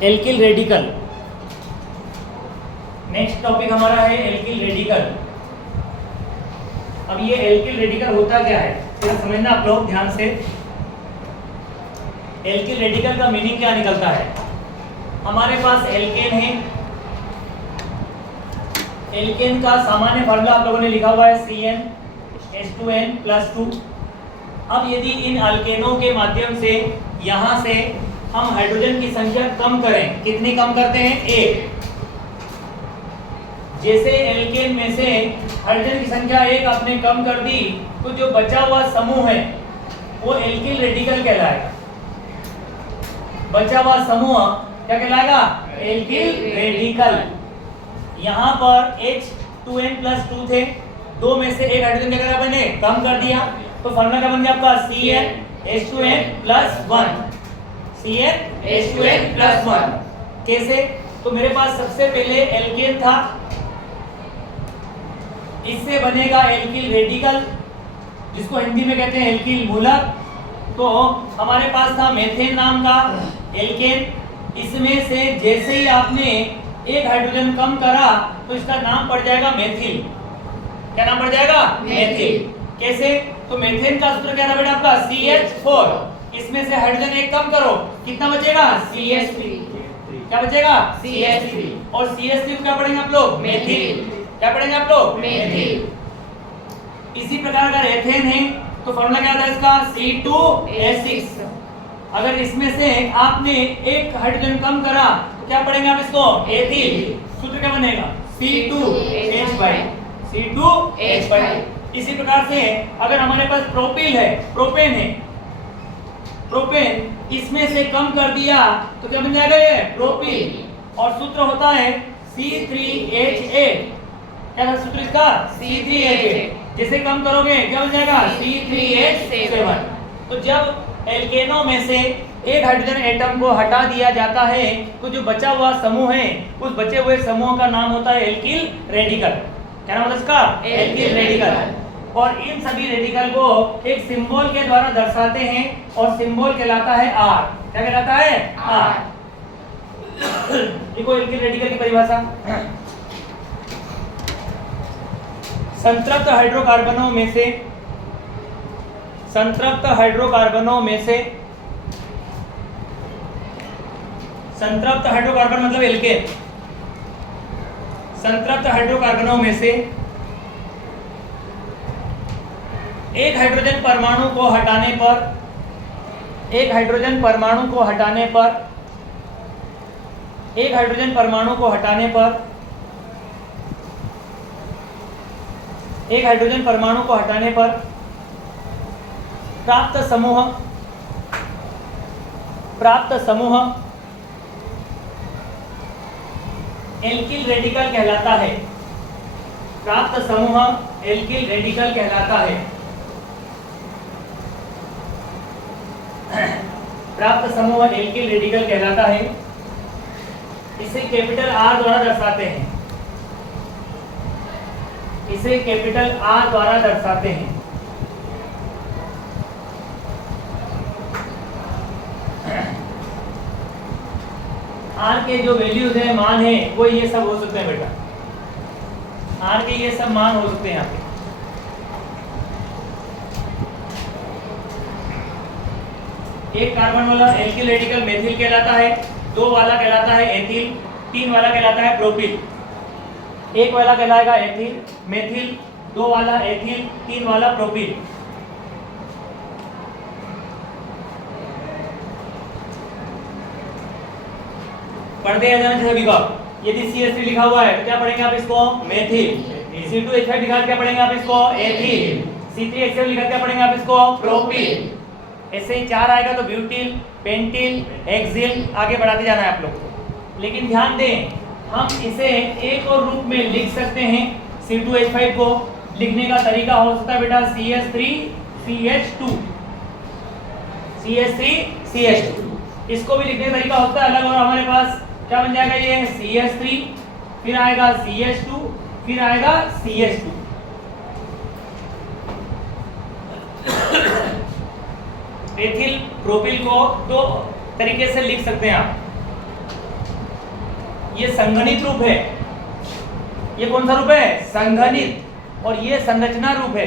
Alkyl radical. Next topic हमारा है alkyl radical. अब ये एल्किल रेडिकल होता क्या है फिर समझना आप लोग ध्यान से। एल्किल रेडिकल का मीनिंग क्या निकलता है। हमारे पास एल्केन है, एल्केन का सामान्य फॉर्मूला आप लोगों ने लिखा हुआ है CnH2n+2। अब यदि इन अल्केनों के माध्यम से यहां से हम हाइड्रोजन की संख्या कम करें, कितनी कम करते हैं? 1। जैसे एल्केन में से हाइड्रोजन की संख्या 1 आपने कम कर दी तो जो बचा हुआ समूह है वो एल्किल रेडिकल कहलाएगा। बचा हुआ समूह क्या कहलाएगा? Alkyl radical. यहाँ पर H2n+2 थे, 2 में से एक हाइड्रोजन लेकर आपने कम कर दिया तो फॉर्मूला क्या बन गया आपका? CnH2n+1। CnH2n+1 कैसे? तो मेरे पास सबसे पहले एल्केन था, इससे बनेगा एल्किल रेडिकल जिसको हिंदी में कहते हैं एल्किल मूलक। तो हमारे पास था मेथेन नाम का एल्केन, इसमें से जैसे ही आपने एक हाइड्रोजन कम करा तो इसका नाम पड़ जाएगा मेथिल। क्या नाम पड़ जाएगा? मेथिल। कैसे? तो मेथेन का सूत्र क्या था बेटा आपका? CH4। इसमें से हाइड्रोजन एक कम करो, कितना बचेगा? CH3। क्या बचेगा? CH3। और CH3 को क्या पढ़ेंगे आप लोग? मेथिल। क्या पढ़ेंगे आप लोग? मेथिल। इसी प्रकार अगर एथेन है तो फॉर्मूला क्या था इसका? C2H6। अगर इसमें से आपने एक हाइड्रोजन कम करा तो क्या पढ़ेंगे आप इसको? एथिल। सूत्र क्या बनेगा? C2H5। C2H5। इसी प्रकार से अगर हमारे पास प्रोपिल है, प्रोपेन है, प्रोपेन इसमें से कम कर दिया तो क्या बन जाएगा? ये प्रोपिल। और सूत्र होता है C3H8। क्या है सूत्र इसका? C3H8। जैसे कम करोगे क्या बन जाएगा? C3H7। तो जब एल्केनों में से एक हाइड्रोजन एटम को हटा दिया जाता है तो जो बचा हुआ समूह है उस बचे हुए समूह का नाम होता है एल्किल रेडिकल। क्या नाम होता है इसका? Alkyl radical. और इन सभी रेडिकल को एक सिंबल के द्वारा दर्शाते हैं और सिंबल कहलाता है R। क्या कहलाता है? R। देखो एल्किल रेडिकल की परिभाषा, संतृप्त हाइड्रोकार्बनों में से, संतृप्त हाइड्रोकार्बनों में से, संतृप्त हाइड्रोकार्बन मतलब एल्केन, संतृप्त हाइड्रोकार्बनों में से एक हाइड्रोजन परमाणु को हटाने पर, एक हाइड्रोजन परमाणु को हटाने पर, एक हाइड्रोजन परमाणु को हटाने पर, एक हाइड्रोजन परमाणु को हटाने पर प्राप्त समूह एल्किल रेडिकल कहलाता है। प्राप्त समूह एल्किल रेडिकल कहलाता है। प्राप्त समूह एल्किल रेडिकल कहलाता है। इसे कैपिटल R द्वारा दर्शाते हैं, इसे कैपिटल R द्वारा दर्शाते हैं। R के जो वैल्यूज है, मान है, वो ये सब हो सकते हैं बेटा। R के ये सब मान हो सकते हैं यहाँ पे। एक कार्बन वाला एल्किल रेडिकल मेथिल कहलाता है, 2 वाला कहलाता है एथिल, 3 वाला कहलाता है प्रोपिल। 1 वाला कहलाएगा एथिल मेथिल, 2 वाला एथिल, 3 वाला प्रोपिल। पढ़ते हैं जैसे सभी का। यदि CH3 लिखा हुआ है तो क्या पढ़ेंगे आप इसको? मेथिल। C2H5 लिखा क्या पढ़ेंगे आप इसको? एथिल। C3H7 लिखा क्या पढ़ेंगे आप इसको? प्रोपिल। ऐसे ही 4 आएगा तो ब्यूटिल, पेंटिल, हेक्सिल, आगे बढ़ाते जाना है आप लोग को। लेकिन ध्यान दें, हम इसे एक और रूप में लिख सकते हैं। C2H5 को लिखने का तरीका हो सकता है बेटा CH3CH2, CH3CH2। इसको भी लिखने का तरीका होता है अलग, और हमारे पास क्या बन जाएगा? ये CH3, फिर आएगा CH2, फिर आएगा CH2। एथिल प्रोपिल को 2 तरीके से लिख सकते हैं आप। ये संघनित रूप है। ये कौन सा रूप है? संघनित। और ये संरचना रूप है।